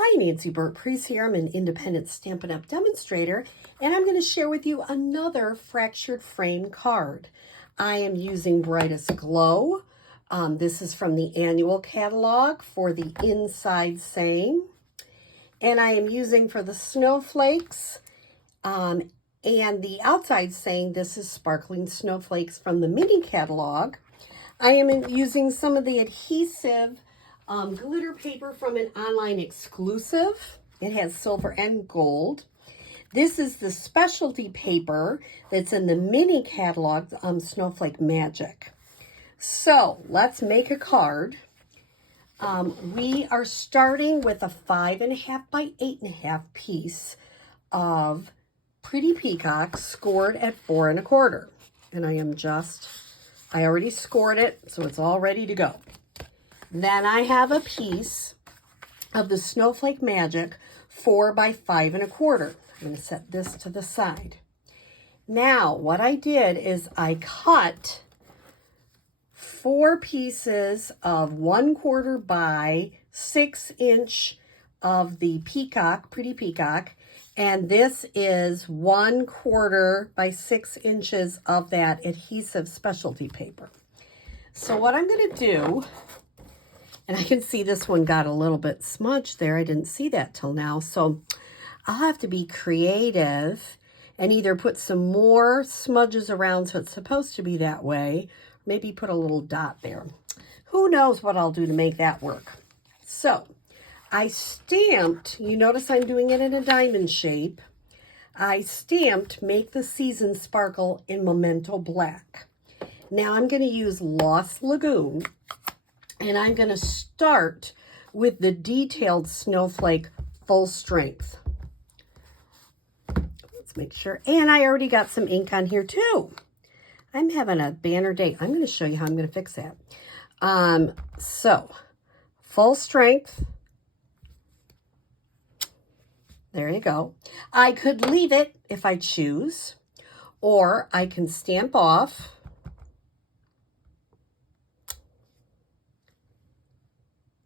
Hi, Nancy Burt-Preece here. I'm an independent Stampin' Up! Demonstrator, and I'm going to share with you another fractured frame card. I am using Brightest Glow. This is from the annual catalog for the inside saying. And I am using for the snowflakes and the outside saying, this is Sparkling Snowflakes from the mini catalog. I am using some of the adhesive glitter paper from an online exclusive. It has silver and gold. This is the specialty paper that's in the mini catalog, Snowflake Magic. So let's make a card. We are starting with a 5.5 by 8.5 piece of Pretty Peacock scored at 4 1/4. And I already scored it, so it's all ready to go. Then I have a piece of the Snowflake Magic 4 by 5 1/4. I'm going to set this to the side. Now, what I did is I cut 4 pieces of 1/4 by 6 inch of the peacock, Pretty Peacock, and this is 1/4 by 6 inches of that adhesive specialty paper. So what I'm going to do, and I can see this one got a little bit smudged there. I didn't see that till now. So I'll have to be creative and either put some more smudges around so it's supposed to be that way. Maybe put a little dot there. Who knows what I'll do to make that work. So I stamped, you notice I'm doing it in a diamond shape. I stamped Make the Season Sparkle in Memento Black. Now I'm going to use Lost Lagoon. And I'm going to start with the detailed snowflake full strength. Let's make sure. And I already got some ink on here too. I'm having a banner day. I'm going to show you how I'm going to fix that. So, full strength. There you go. I could leave it if I choose, or I can stamp off.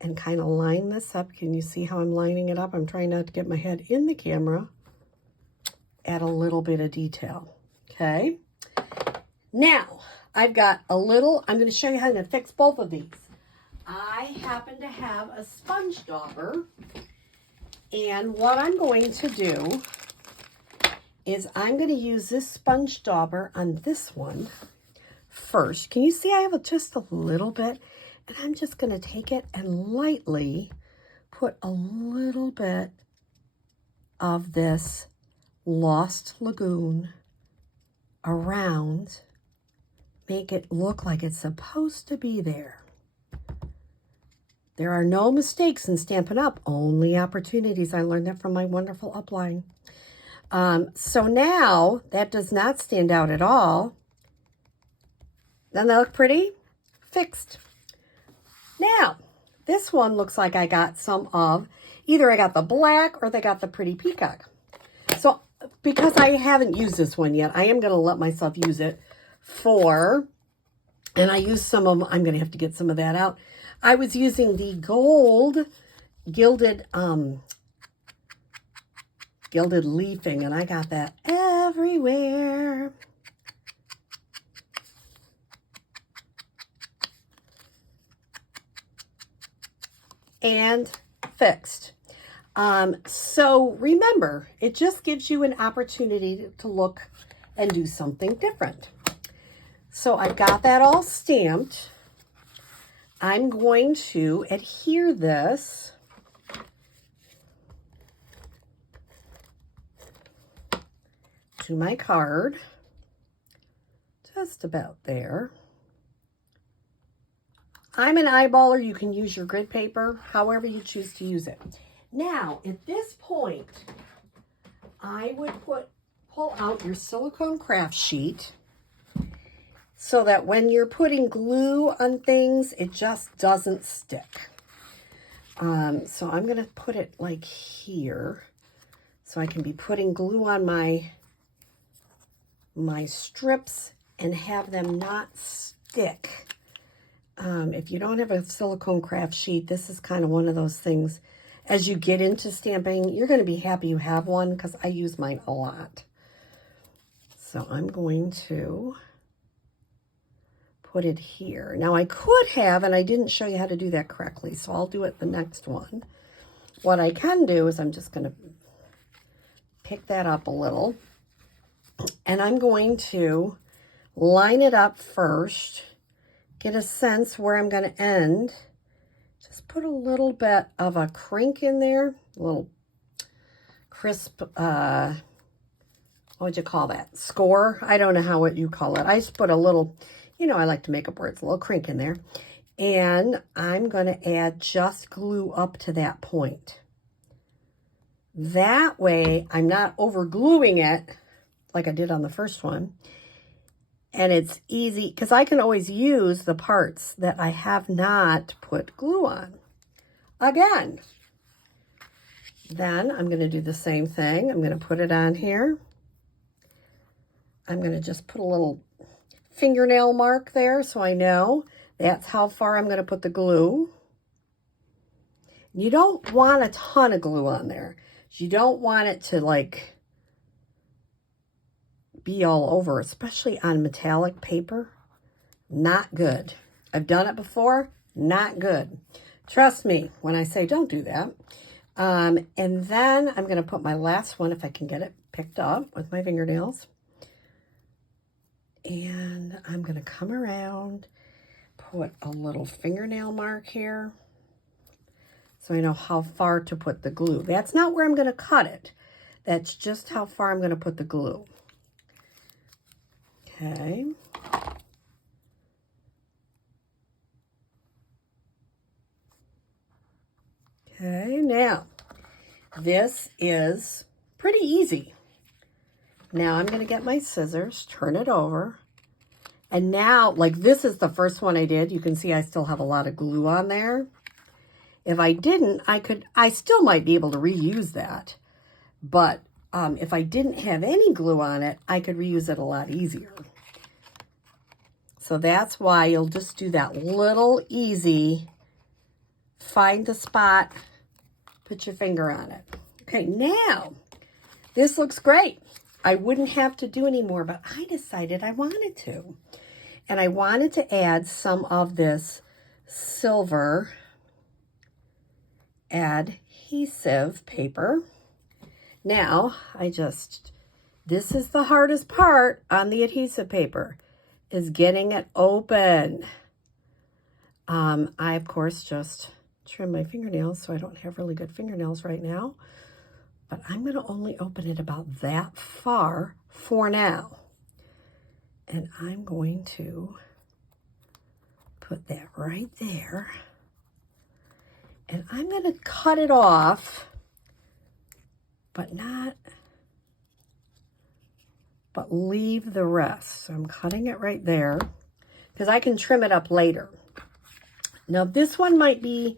And kind of line this up. Can you see how I'm lining it up? I'm trying not to get my head in the camera. Add a little bit of detail. Okay. Now, I've got a little, I'm going to show you how to fix both of these. I happen to have a sponge dauber. And what I'm going to do is I'm going to use this sponge dauber on this one first. Can you see I have just a little bit? And I'm just going to take it and lightly put a little bit of this Lost Lagoon around, make it look like it's supposed to be there. There are no mistakes in Stampin' Up!, only opportunities. I learned that from my wonderful upline. So now that does not stand out at all. Doesn't that look pretty? Fixed. Now, this one looks like I got some of, either I got the black or they got the Pretty Peacock. So, because I haven't used this one yet, I am going to let myself use it for, and I used some of them, I'm going to have to get some of that out. I was using the gold gilded leafing, and I got that everywhere. And fixed. So remember, it just gives you an opportunity to look and do something different. So I've got that all stamped. I'm going to adhere this to my card, just about there. I'm an eyeballer. You can use your grid paper, however you choose to use it. Now, at this point, I would pull out your silicone craft sheet so that when you're putting glue on things, it just doesn't stick. So I'm going to put it like here so I can be putting glue on my strips and have them not stick. If you don't have a silicone craft sheet, this is kind of one of those things as you get into stamping, you're going to be happy you have one because I use mine a lot. So I'm going to put it here. Now I could have, and I didn't show you how to do that correctly, so I'll do it the next one. What I can do is I'm just going to pick that up a little, and I'm going to line it up first, get a sense where I'm going to end. Just put a little bit of a crink in there, a little crisp, what would you call that? Score? I don't know what you call it. I just put a little, you know, I like to make up words, a little crink in there. And I'm going to add just glue up to that point. That way, I'm not over gluing it like I did on the first one. And it's easy, because I can always use the parts that I have not put glue on. Again. Then I'm going to do the same thing. I'm going to put it on here. I'm going to just put a little fingernail mark there so I know that's how far I'm going to put the glue. You don't want a ton of glue on there. You don't want it to like be all over, especially on metallic paper. Not good. I've done it before. Not good. Trust me when I say don't do that. And then I'm going to put my last one, if I can get it picked up with my fingernails. And I'm going to come around, put a little fingernail mark here so I know how far to put the glue. That's not where I'm going to cut it. That's just how far I'm going to put the glue. Okay. Okay, now this is pretty easy. Now I'm going to get my scissors, turn it over. And now, like this is the first one I did. You can see I still have a lot of glue on there. If I didn't, I still might be able to reuse that. But if I didn't have any glue on it, I could reuse it a lot easier. So that's why you'll just do that little easy, find the spot, put your finger on it. Okay, now this looks great. I wouldn't have to do any more, but I decided I wanted to. And I wanted to add some of this silver adhesive paper. Now, this is the hardest part on the adhesive paper, is getting it open. I, of course, just trim my fingernails, so I don't have really good fingernails right now. But I'm going to only open it about that far for now. And I'm going to put that right there. And I'm going to cut it off, but leave the rest. So I'm cutting it right there because I can trim it up later. Now this one might be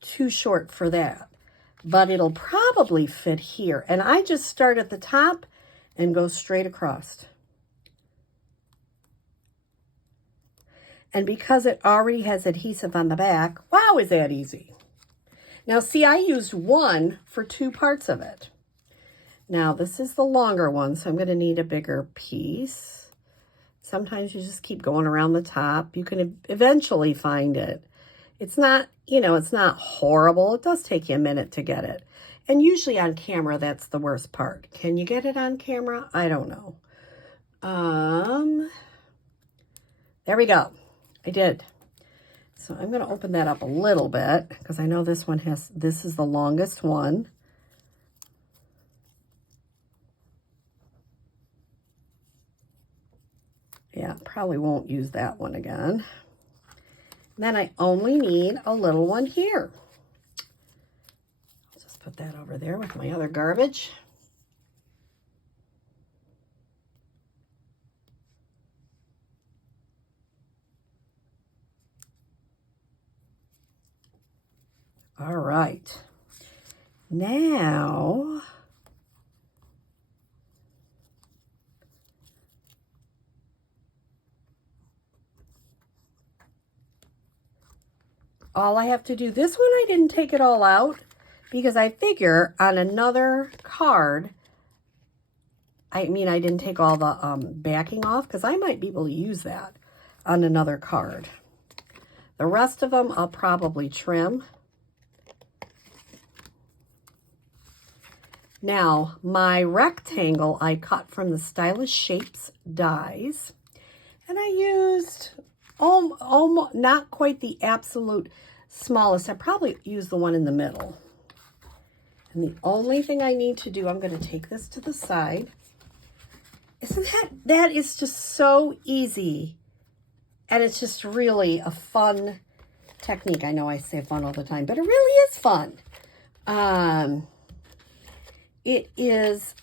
too short for that, but it'll probably fit here. And I just start at the top and go straight across. And because it already has adhesive on the back, wow, is that easy. Now see, I used one for 2 parts of it. Now this is the longer one, so I'm going to need a bigger piece. Sometimes you just keep going around the top. You can eventually find it. It's not, it's not horrible. It does take you a minute to get it. And usually on camera, that's the worst part. Can you get it on camera? I don't know. There we go. I did. So I'm going to open that up a little bit because I know this is the longest one. Yeah, probably won't use that one again. Then I only need a little one here. I'll just put that over there with my other garbage. All right. Now, all I have to do, this one I didn't take it all out because I figure on another card, I didn't take all the backing off because I might be able to use that on another card. The rest of them I'll probably trim. Now, my rectangle I cut from the Stylish Shapes dies, and I used almost not quite the absolute smallest. I probably used the one in the middle. And the only thing I need to do, I'm going to take this to the side. Isn't that is just so easy. And it's just really a fun technique. I know I say fun all the time, but it really is fun. It is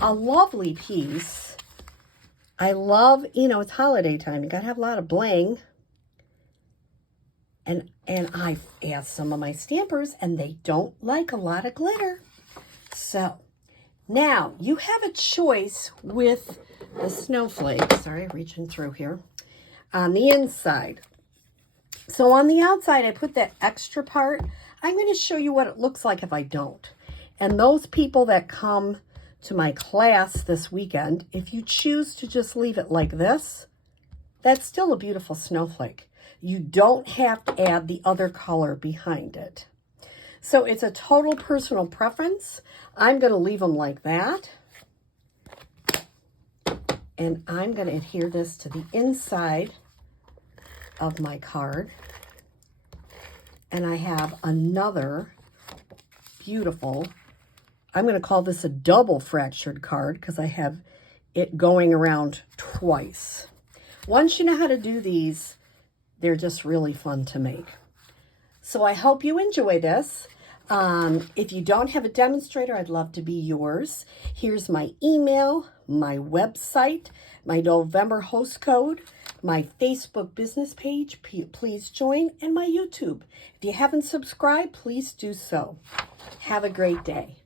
a lovely piece. I love, it's holiday time. You got to have a lot of bling. And I've asked some of my stampers, and they don't like a lot of glitter. So, now, you have a choice with the snowflake. Sorry, reaching through here. On the inside. So, on the outside, I put that extra part. I'm going to show you what it looks like if I don't. And those people that come to my class this weekend, if you choose to just leave it like this, that's still a beautiful snowflake. You don't have to add the other color behind it. So it's a total personal preference. I'm going to leave them like that. And I'm going to adhere this to the inside of my card. And I have another beautiful, I'm going to call this a double fractured card because I have it going around twice. Once you know how to do these, they're just really fun to make. So I hope you enjoy this. If you don't have a demonstrator, I'd love to be yours. Here's my email, my website, my November host code, my Facebook business page, please join, and my YouTube. If you haven't subscribed, please do so. Have a great day.